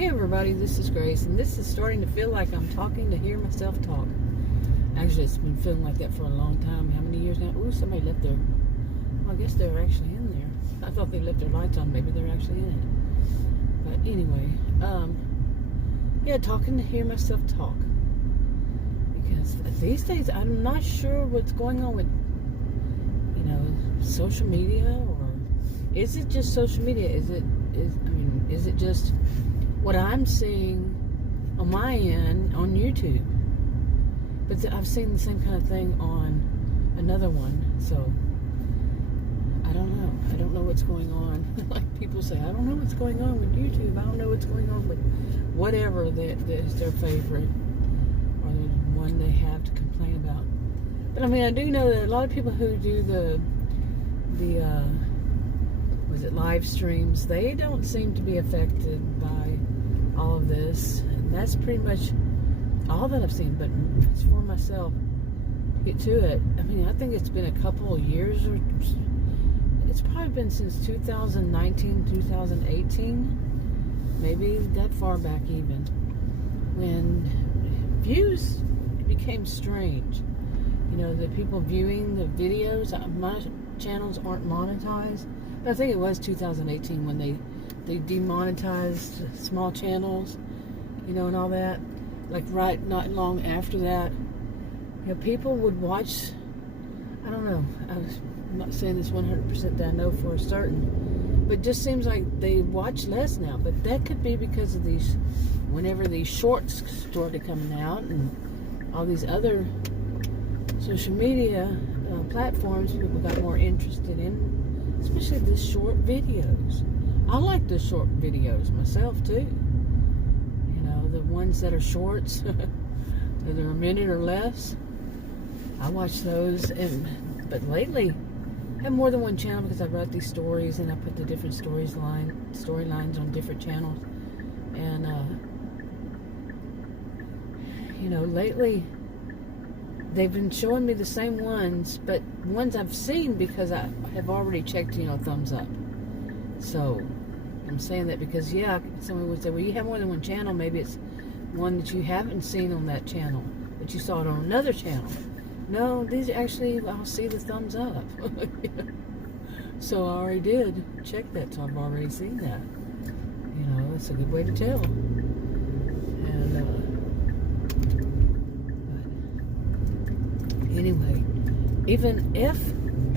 Hey everybody, this is Grace, and this is starting to feel like I'm talking to hear myself talk. Actually, it's been feeling like that for a long time. How many years now? Ooh, somebody left their... Well, I guess they're actually in there. I thought they left their lights on. Maybe they're actually in it. But anyway, yeah, talking to hear myself talk. Because these days, I'm not sure what's going on with, social media, or is it just social media? Is it just what I'm seeing on my end on YouTube? But I've seen the same kind of thing on another one, so I don't know. I don't know what's going on. Like people say, I don't know what's going on with YouTube. I don't know what's going on with whatever that is their favorite or the one they have to complain about. But I mean, I do know that a lot of people who do the live streams, they don't seem to be affected by all of this, and that's pretty much all that I've seen. But as for myself, to get to it, I mean, I think it's been a couple of years, or it's probably been since 2019, 2018, maybe that far back even, when views became strange. The people viewing the videos, my channels aren't monetized. I think it was 2018 when they demonetized small channels, and all that. Like not long after that, people would watch. I don't know. I'm not saying this 100% that I know for certain, but it just seems like they watch less now. But that could be because of whenever these shorts started coming out and all these other social media platforms, people got more interested in. Especially the short videos. I like the short videos myself too. The ones that are shorts, that are a minute or less. I watch those, but lately I have more than one channel because I write these stories and I put the different storylines on different channels. And lately they've been showing me the same ones, but ones I've seen because I have already checked, thumbs up. So I'm saying that because, someone would say, well, you have more than one channel. Maybe it's one that you haven't seen on that channel, but you saw it on another channel. No, these actually, I'll see the thumbs up. So I already did check that, so I've already seen that. That's a good way to tell. And, anyway, even if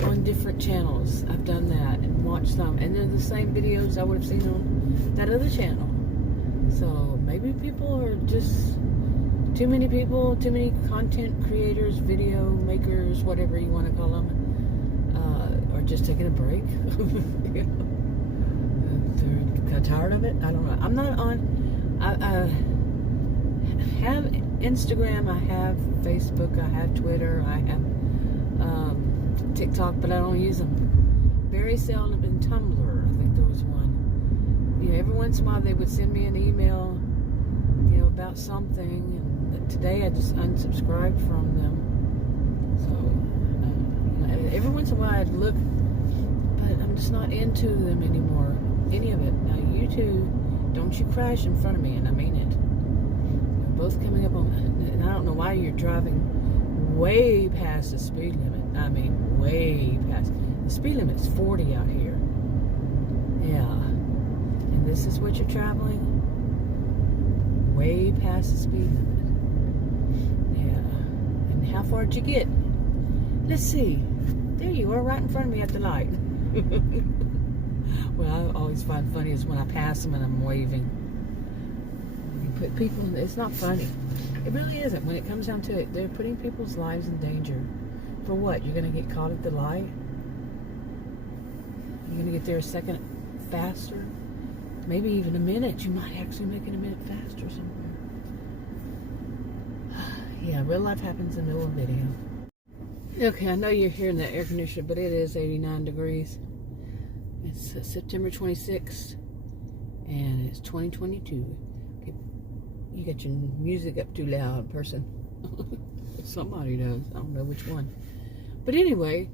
on different channels I've done that and watched them, and they're the same videos I would have seen on that other channel. So maybe people are just too many content creators, video makers, whatever you want to call them, are just taking a break. They're tired of it. I don't know. I'm not on. I have Instagram, I have Facebook, I have Twitter, I have TikTok, but I don't use them. Very seldom. In Tumblr, I think there was one. Every once in a while they would send me an email, about something, and today I just unsubscribed from them. So, every once in a while I'd look, but I'm just not into them anymore, any of it. Now, YouTube, don't you crash in front of me, and I mean it. Both coming up on, and I don't know why you're driving way past the speed limit. I mean, way past. The speed limit's 40 out here. Yeah. And this is what you're traveling? Way past the speed limit. Yeah. And how far did you get? Let's see. There you are, right in front of me at the light. What I always find funny is when I pass them and I'm waving. Put people in, it's not funny. It really isn't. When it comes down to it, they're putting people's lives in danger. For what? You're going to get caught at the light? You're going to get there a second faster? Maybe even a minute. You might actually make it a minute faster somewhere. Yeah, real life happens in the middle of video. Okay, I know you're hearing that air conditioner, but it is 89 degrees. It's September 26th, and it's 2022. You got your music up too loud, person. Somebody does. I don't know which one. But anyway,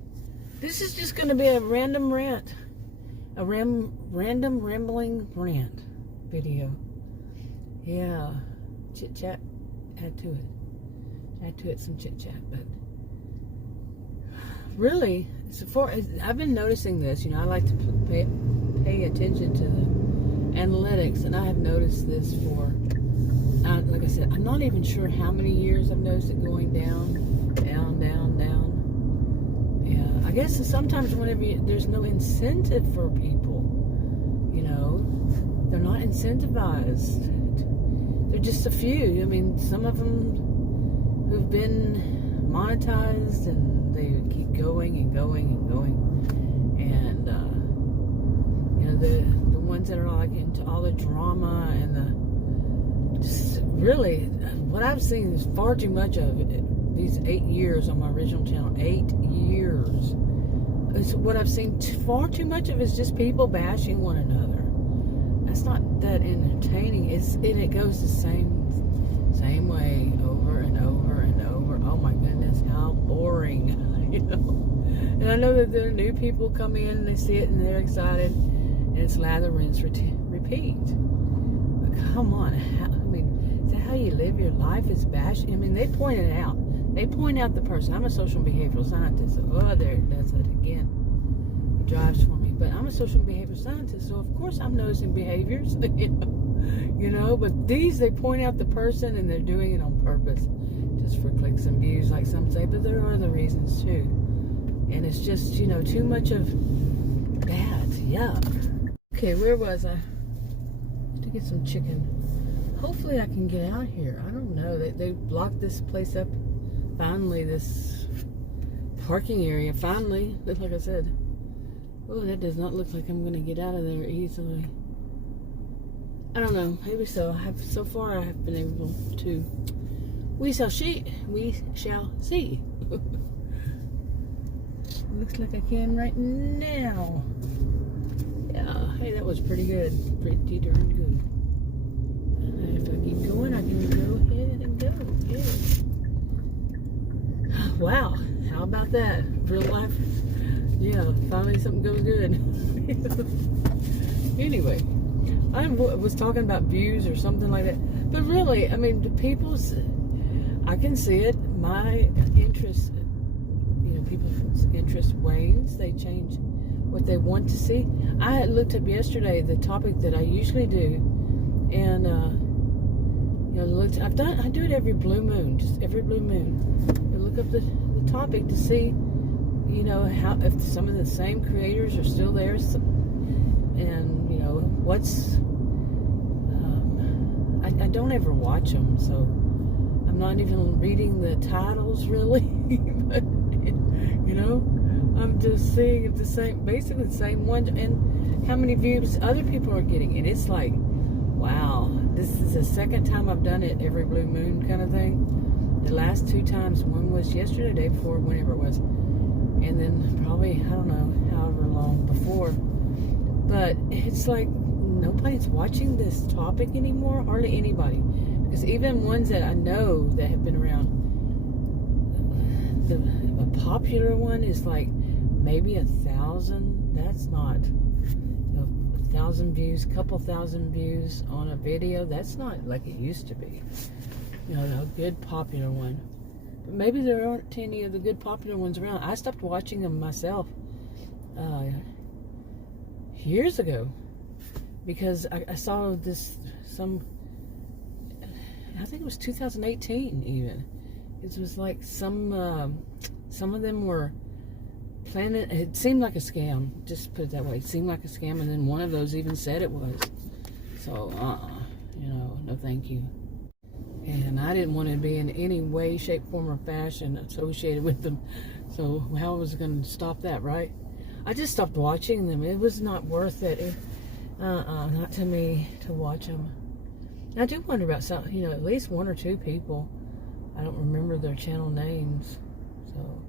this is just going to be a random rant. A random rambling rant video. Yeah, chit chat. Add to it some chit chat. But really, I've been noticing this. I like to pay attention to the analytics, and I have noticed this for, like I said, I'm not even sure how many years I've noticed it going down, down, down, down. Yeah, I guess sometimes whenever there's no incentive for people, they're not incentivized. They're just a few. I mean, some of them who've been monetized, and they keep going and going and going. And the ones that are like into all the drama and the just really, what I've seen is far too much of it. These 8 years on my original channel, 8 years. It's what I've seen. Far too much of it is just people bashing one another. That's not that entertaining. It goes the same way over and over and over. Oh my goodness, how boring, And I know that there are new people come in and they see it and they're excited, and it's lather, rinse, repeat. But come on, is that how you live your life? Is bashing? I mean, they point it out. They point out the person. I'm a social behavioral scientist. So, there, that's it again. It drives for me. But I'm a social behavioral scientist, so of course I'm noticing behaviors, but they point out the person, and they're doing it on purpose, just for clicks and views, like some say, but there are other reasons too. And it's just, too much of that. Yuck. Okay, where was I? To get some chicken. Hopefully I can get out here. I don't know. They blocked this place up. Finally, this parking area. Finally, like I said. Oh, that does not look like I'm going to get out of there easily. I don't know. Maybe so. So far I have been able to. We shall see. Looks like I can right now. Yeah. Hey, that was pretty good. Pretty darn good. And if I keep going, I can go ahead and go. Yeah. Wow. How about that? Real life. Yeah, finally something goes good. Anyway, I was talking about views or something like that. But really, I mean, I can see it. My interest, people's interest wanes. They change what they want to see. I had looked up yesterday the topic that I usually do. And, I do it every blue moon, just every blue moon. I look up the topic to see how, if some of the same creators are still there, and what's I don't ever watch them, so I'm not even reading the titles really. But I'm just seeing if basically the same one, and how many views other people are getting. And it's like, wow, this is the second time I've done it every blue moon kind of thing. The last 2 times, one was yesterday, the day before, whenever it was, and then probably, I don't know, however long before. But it's like nobody's watching this topic anymore, hardly anybody. Because even ones that I know that have been around, the popular one is like maybe 1,000. That's not 1,000 views, couple thousand views on a video. That's not like it used to be. A good popular one. But maybe there aren't any of the good popular ones around. I stopped watching them myself years ago, because I saw I think it was 2018 even. It was like some of them were planning. It seemed like a scam, just put it that way. It seemed like a scam, and then one of those even said it was. So, no thank you. And I didn't want to be in any way, shape, form, or fashion associated with them. So how was I going to stop that, right? I just stopped watching them. It was not worth it. Not to me to watch them. And I do wonder about some, at least 1 or 2 people. I don't remember their channel names. So,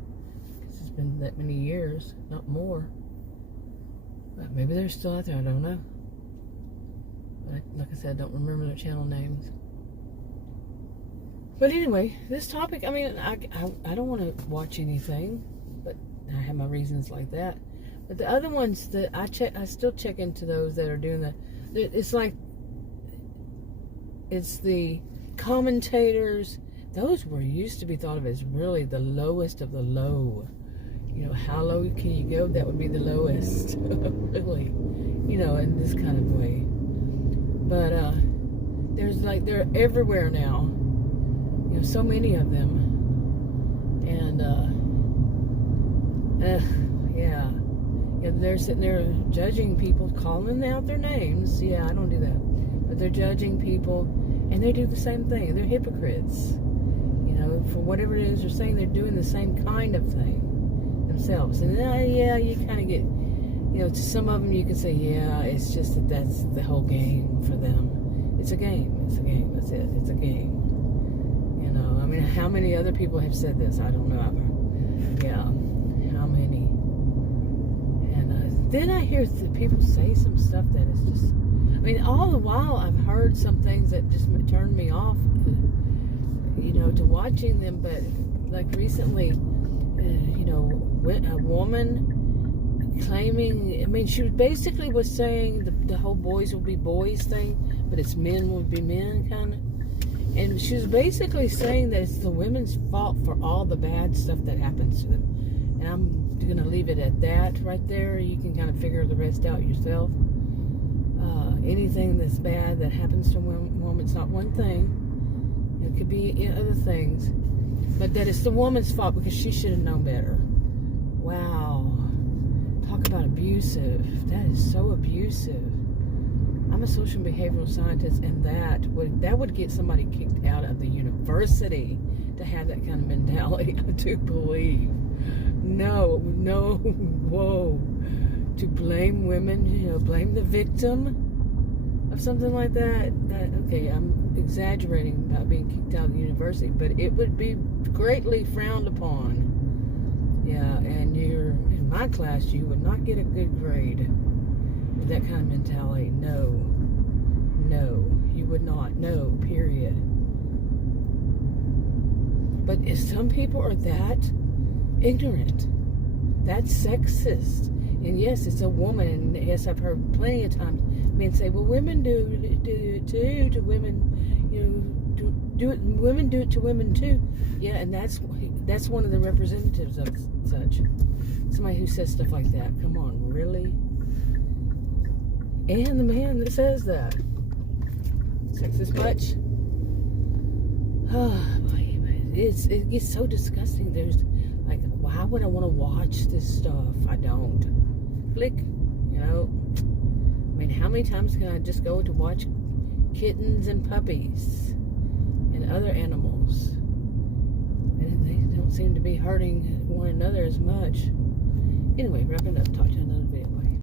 because it's been that many years, not more. But maybe they're still out there. I don't know. But like I said, I don't remember their channel names. But anyway, this topic, I mean, I don't want to watch anything, but I have my reasons like that. But the other ones that I still check into those that are doing it's like It's the commentators. Those were used to be thought of as really the lowest of the low. You know, how low can you go? That would be the lowest, really. You know, in this kind of way. But they're everywhere now. You know, so many of them. And yeah, they're sitting there judging people, calling out their names. Yeah, I don't do that, but they're judging people, and they do the same thing. They're hypocrites. You know, for whatever it is they're saying, they're doing the same kind of thing themselves. And yeah, you kind of get, you know, to some of them you can say, yeah, it's just that's the whole game for them. It's a game. It's a game. That's it. It's a game. You know, I mean, how many other people have said this? I don't know. Yeah, how many? And then I hear people say some stuff that is just, I mean, all the while I've heard some things that just turned me off, you know, to watching them. But like recently, you know, a woman claiming, I mean, she basically was saying the whole boys will be boys thing, but it's men will be men kind of. And she was basically saying that it's the women's fault for all the bad stuff that happens to them. And I'm going to leave it at that right there. You can kind of figure the rest out yourself. Anything that's bad that happens to a woman, it's not one thing. It could be other things. But that it's the woman's fault because she should have known better. Wow. Talk about abusive. That is so abusive. I'm a social behavioral scientist, and that would get somebody kicked out of the university to have that kind of mentality. I do believe. No, whoa. To blame women, you know, blame the victim of something like that. Okay, I'm exaggerating about being kicked out of the university, but it would be greatly frowned upon. Yeah, and in my class, you would not get a good grade. That kind of mentality, no, you would not, no, period. But if some people are that ignorant, that's sexist, and yes, it's a woman, and yes, I've heard plenty of times men say, well, women do it too to women, you know, women do it to women too. Yeah, and that's one of the representatives of such, somebody who says stuff like that. Come on, really? And the man that says that. Sexist much? Oh, boy, it gets so disgusting. There's like, why would I want to watch this stuff? I don't. Click, you know. I mean, how many times can I just go to watch kittens and puppies and other animals? And they don't seem to be hurting one another as much. Anyway, wrapping up, talk to you another